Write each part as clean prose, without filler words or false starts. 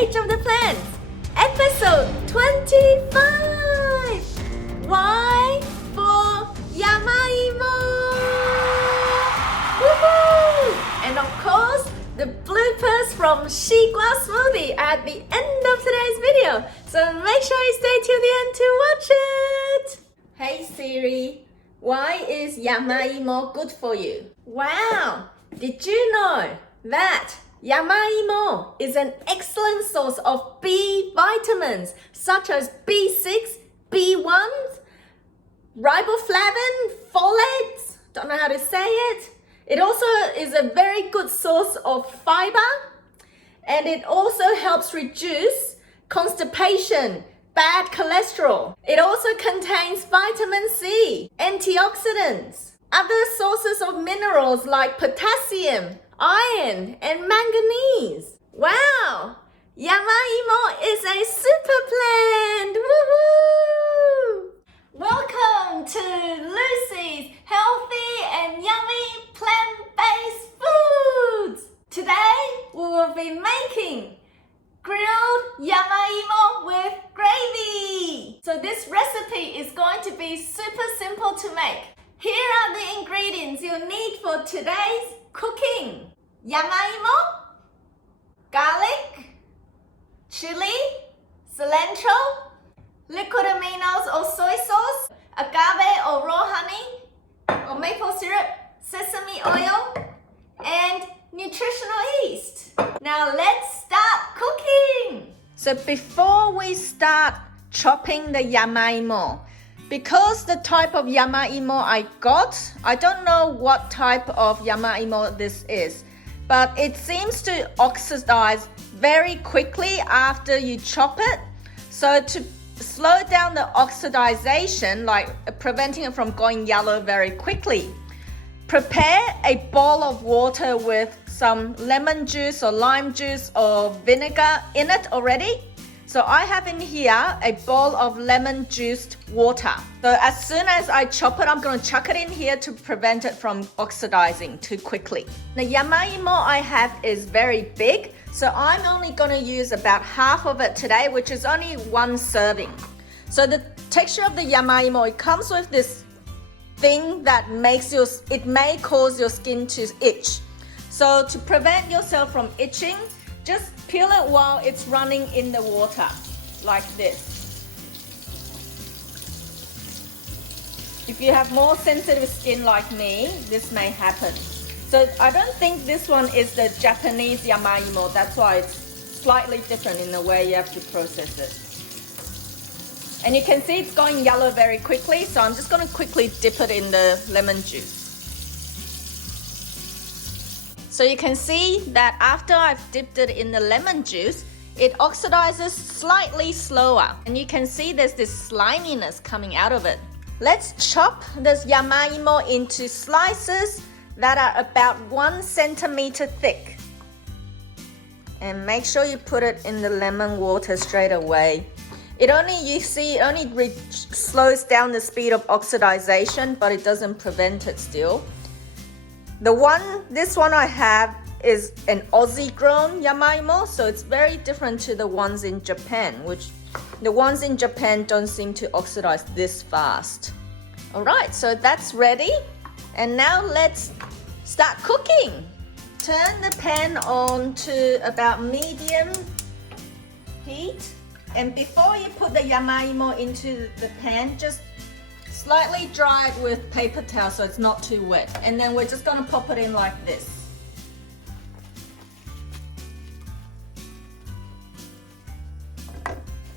Age of the Plants, episode 25. Y for Yamaimo. Woohoo! And of course, the bloopers from Shigwa Smoothie at the end of today's video. So make sure you stay till the end to watch it. Hey Siri, why is Yamaimo good for you? Wow! Did you know that Yamaimo is an excellent source of B vitamins such as B6, B1, riboflavin, folates, don't know how to say it. It also is a very good source of fiber, and it also helps reduce constipation, bad cholesterol. It also contains vitamin C, antioxidants, other sources of minerals like potassium, iron, and manganese. Wow! Yamaimo is a super plant! Woohoo! Welcome to Lucy's healthy and yummy plant-based foods! Today we will be making grilled yamaimo with gravy. So this recipe is going to be super simple to make. Here are the ingredients you'll need for today's cooking. Yamaimo, garlic, chili, cilantro, liquid aminos or soy sauce, agave or raw honey, or maple syrup, sesame oil, and nutritional yeast. Now let's start cooking. So before we start chopping the yamaimo, because the type of yamaimo I got, I don't know what type of yamaimo this is, but it seems to oxidize very quickly after you chop it. So to slow down the oxidization, like preventing it from going yellow very quickly, prepare a bowl of water with some lemon juice or lime juice or vinegar in it already. So I have in here a bowl of lemon juiced water. So as soon as I chop it, I'm going to chuck it in here to prevent it from oxidizing too quickly. The yamaimo I have is very big, so I'm only going to use about half of it today, which is only one serving. So the texture of the yamaimo, it comes with this thing that makes it may cause your skin to itch. So to prevent yourself from itching, just peel it while it's running in the water, like this. If you have more sensitive skin like me, this may happen. So I don't think this one is the Japanese yamaimo, that's why it's slightly different in the way you have to process it. And you can see it's going yellow very quickly, so I'm just going to quickly dip it in the lemon juice. So you can see that after I've dipped it in the lemon juice, it oxidizes slightly slower. And you can see there's this sliminess coming out of it. Let's chop this yamaimo into slices that are about 1 centimeter thick. And make sure you put it in the lemon water straight away. It only slows down the speed of oxidization, but it doesn't prevent it still. This one I have is an Aussie grown yamaimo, so it's very different to the ones in Japan, which the ones in Japan don't seem to oxidize this fast. Alright, so that's ready. And now let's start cooking. Turn the pan on to about medium heat. And before you put the yamaimo into the pan, just slightly dry it with paper towel so it's not too wet. And then we're just going to pop it in like this.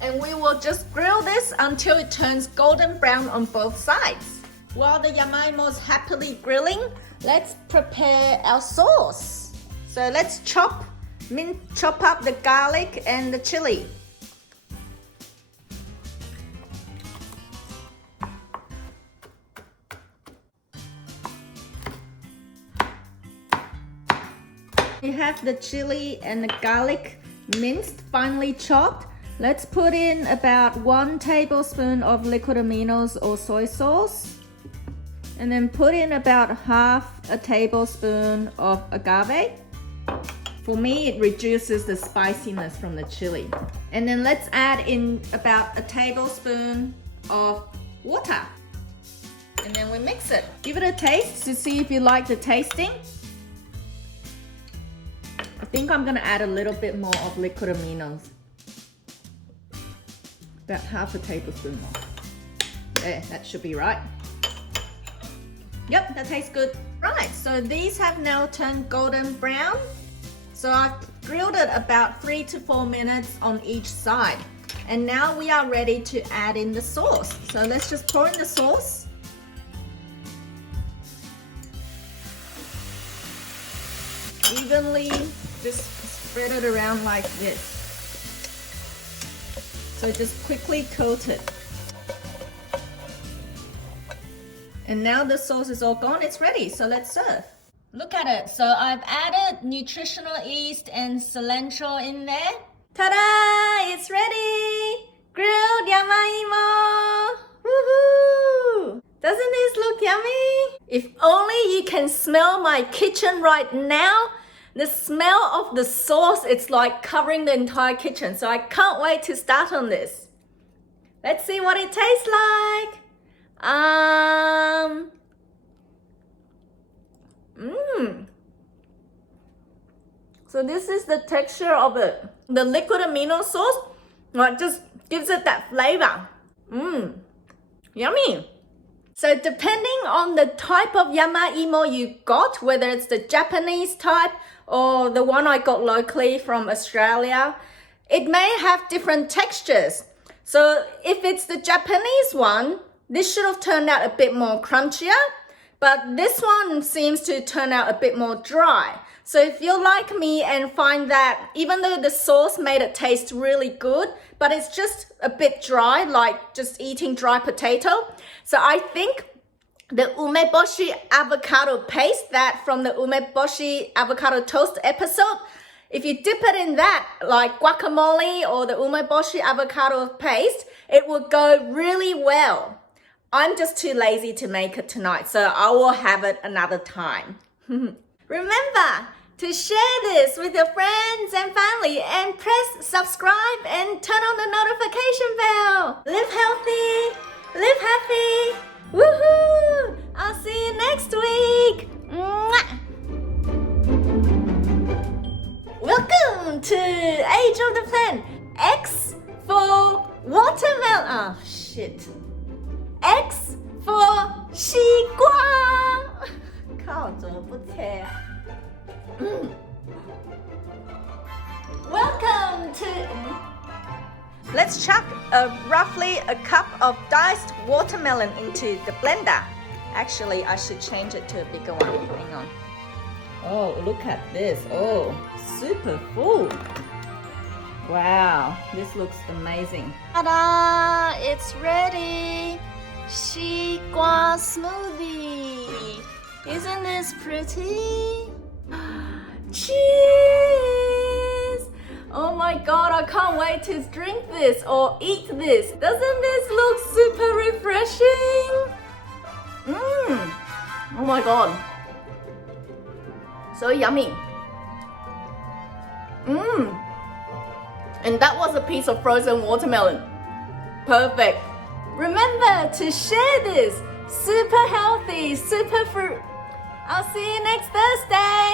And we will just grill this until it turns golden brown on both sides. While the yamaimo is happily grilling, let's prepare our sauce. So let's chop up the garlic and the chili. You have the chili and the garlic minced, finely chopped. Let's put in about 1 tablespoon of liquid aminos or soy sauce. And then put in about half a tablespoon of agave. For me, it reduces the spiciness from the chili. And then let's add in about a tablespoon of water. And then we mix it. Give it a taste to see if you like the tasting. I think I'm gonna add a little bit more of liquid aminos. About half a tablespoon more. There, that should be right. Yep, that tastes good. Right, so these have now turned golden brown. So I've grilled it about 3 to 4 minutes on each side. And now we are ready to add in the sauce. So let's just pour in the sauce. Evenly just spread it around like this. So just quickly coat it. And now the sauce is all gone, it's ready, so let's serve. Look at it, so I've added nutritional yeast and cilantro in there. Ta-da! It's ready! Grilled YAMAIMO! Woohoo! Doesn't this look yummy? If only you can smell my kitchen right now. The smell of the sauce, it's like covering the entire kitchen. So I can't wait to start on this. Let's see what it tastes like. So this is the texture of it. The liquid amino sauce, like, just gives it that flavor. Yummy. So depending on the type of yamaimo you got, whether it's the Japanese type or the one I got locally from Australia, it may have different textures. So if it's the Japanese one, this should have turned out a bit more crunchier, but this one seems to turn out a bit more dry. So if you're like me and find that even though the sauce made it taste really good, but it's just a bit dry, like just eating dry potato. So I think the umeboshi avocado paste, that from the umeboshi avocado toast episode, if you dip it in that, like guacamole or the umeboshi avocado paste, it will go really well. I'm just too lazy to make it tonight, so I will have it another time. Remember to share this with your friends and family and press subscribe and turn on the notification bell. Live healthy, live happy. Woohoo! I'll see you next week. Mwah! Welcome to Age of the Plant. X for watermelon. Oh shit. X for 西瓜。靠，怎么不切？Welcome to. Let's chuck roughly a cup of diced watermelon into the blender. Actually, I should change it to a bigger one. Hang on. Oh, look at this. Oh, super full. Wow, this looks amazing. Ta-da! It's ready. 西瓜 smoothie. Isn't this pretty? Cheers! Oh my god, I can't wait to drink this or eat this. Doesn't this look super refreshing? Oh my god. So yummy. And that was a piece of frozen watermelon. Perfect. Remember to share this. Super healthy, super fruit. I'll see you next Thursday.